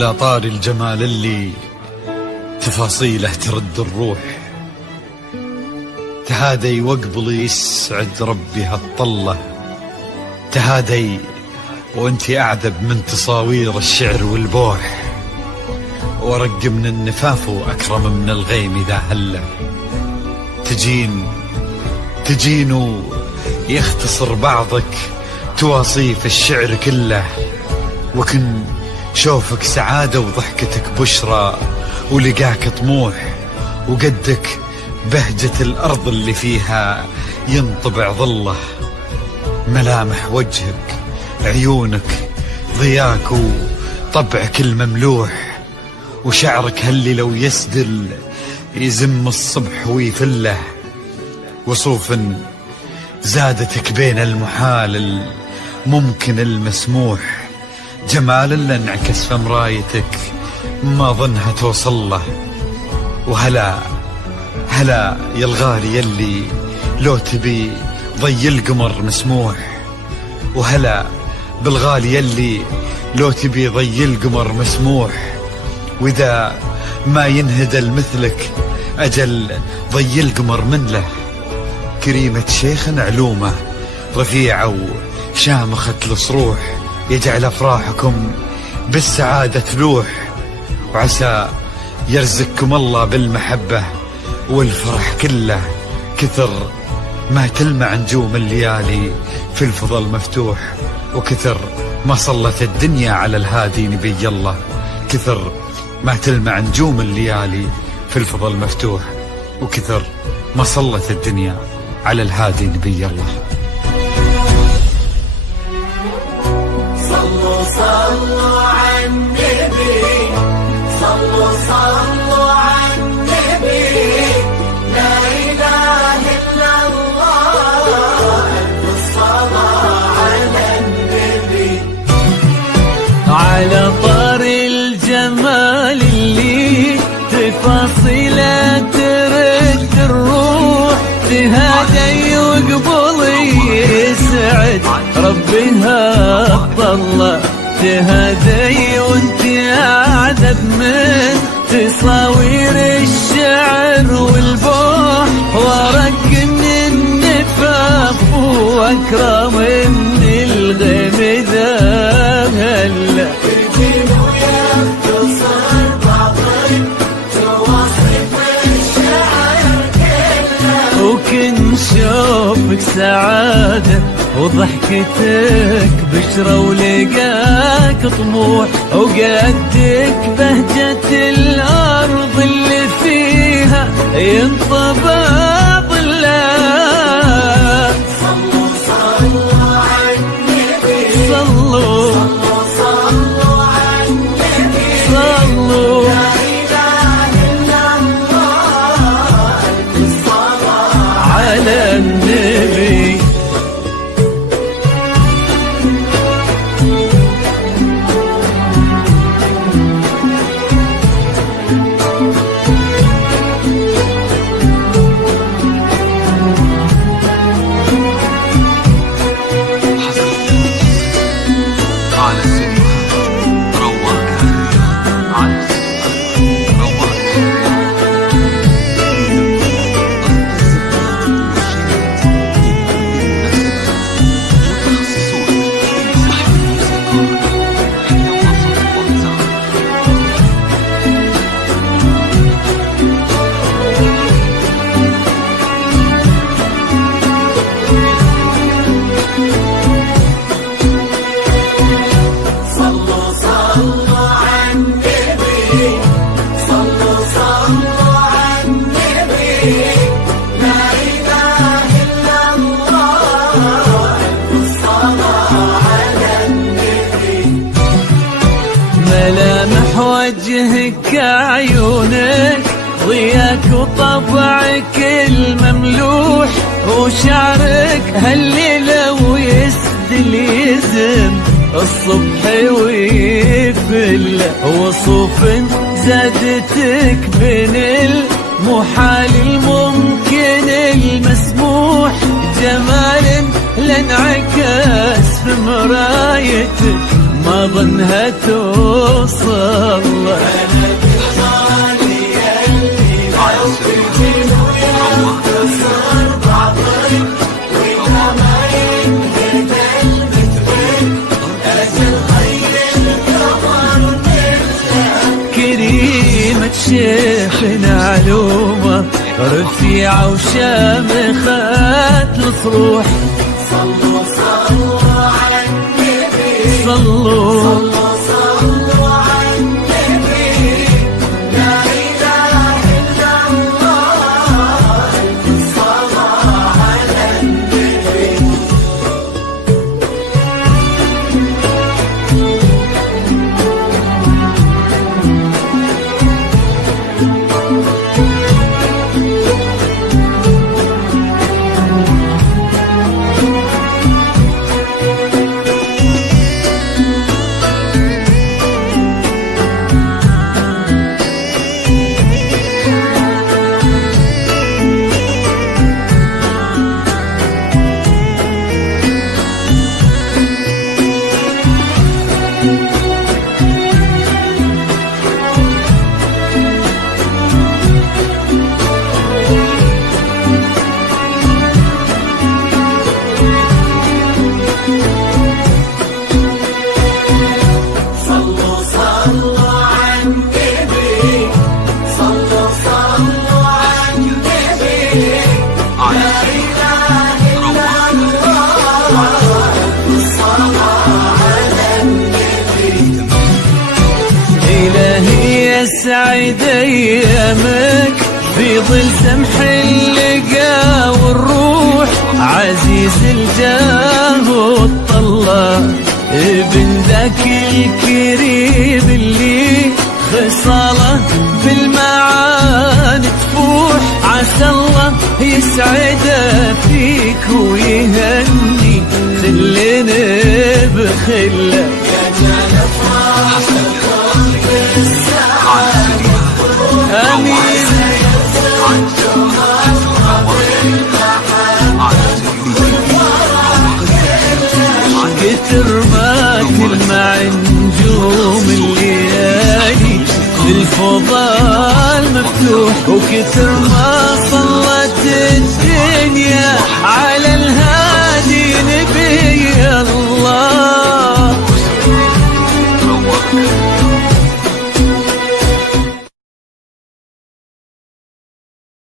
على طار الجمال اللي تفاصيله ترد الروح، تهادي وقبلي يسعد ربي هالطلة، تهادي وانتي أعذب من تصاوير الشعر والبوح، ورق من النفاف وأكرم من الغيم إذا هله، تجين يختصر بعضك تواصيف الشعر كله، وكن شوفك سعادة وضحكتك بشرى ولقاك طموح، وقدك بهجة الأرض اللي فيها ينطبع ظله، ملامح وجهك عيونك ضياك وطبعك المملوح، وشعرك هاللي لو يسدل يزم الصبح ويفله، وصوف زادتك بين المحال الممكن المسموح، جمال اللي انعكس في مرايتك ما ظنها توصل له، وهلا يا الغالي يلي لو تبي ضي القمر مسموح، وهلا بالغالي يلي لو تبي ضي القمر مسموح، واذا ما ينهدل مثلك اجل ضي القمر من له، كريمة شيخ علومه رفيعة وشامخة الصروح، يجعل أفراحكم بالسعادة تلوح، وعسى يرزقكم الله بالمحبة والفرح كله، كثر ما تلمع نجوم الليالي في الفضا المفتوح، وكثر ما صلت الدنيا على الهادي نبي الله، كثر ما تلمع نجوم الليالي في الفضا المفتوح، وكثر ما صلت الدنيا على الهادي نبي الله. صلوا على النبي، صلوا على النبي، لا إله إلا الله، الصلاة على النبي. على طار الجمال اللي تفاصيله ترد الروح، تهادي وقبلي يسعد ربها الطلة، تهادي وانتي أعذب من تصاوير الشعر والبوح، ورق من النفاف وأكرم من الغيم ذا هلا، تجيني ويختصر بعضك تواصف الشعر كله، وكن شوفك سعادة وضحكتك بشرى ولقاك طموح، وقدك بهجة الأرض اللي فيها ينطبع ظله. صلوا على النبي، صلوا على النبي، صلوا لا إله إلا الله، الصلاة على النبي. ملامح وجهك عيونك ضياك وطبعك المملوح، وشعرك هاللي لو يسدل يزم الصبح ويفل، وصوف زادتك بين المحال الممكن المسموح، جمال لانعكس في مرايتك ما ظنها توصل. أنا بالغالي اللي لو تجين وينتصر بعضك، وإذا ما ينقتل مثلك أجل خير القمر مثلك. كريمة شيخنا علومة رفيعة وشامخة الصروح. صلوا صلوا على النبي، صلوا صلوا صلوا على النبي. لا إله إلا الله، ألف صلاة على النبي. صلوا صلوا على النبي، صلوا صلوا على النبي. لا إله إلا الله، الصلاة على النبي. إلهي يسعد أيامك في ظل سمح اللقا والروح. عزيز الجاه والطلة ابن ذاك الكريم اللي خصاله بالمعاني تفوح. عسى الله يسعده فيك ويهني خلنا بخله. يا جل افراح الكون بالسعادة، آمين. كتر ما تلمع نجوم الليالي للفضاء المفتوح، وكتر ما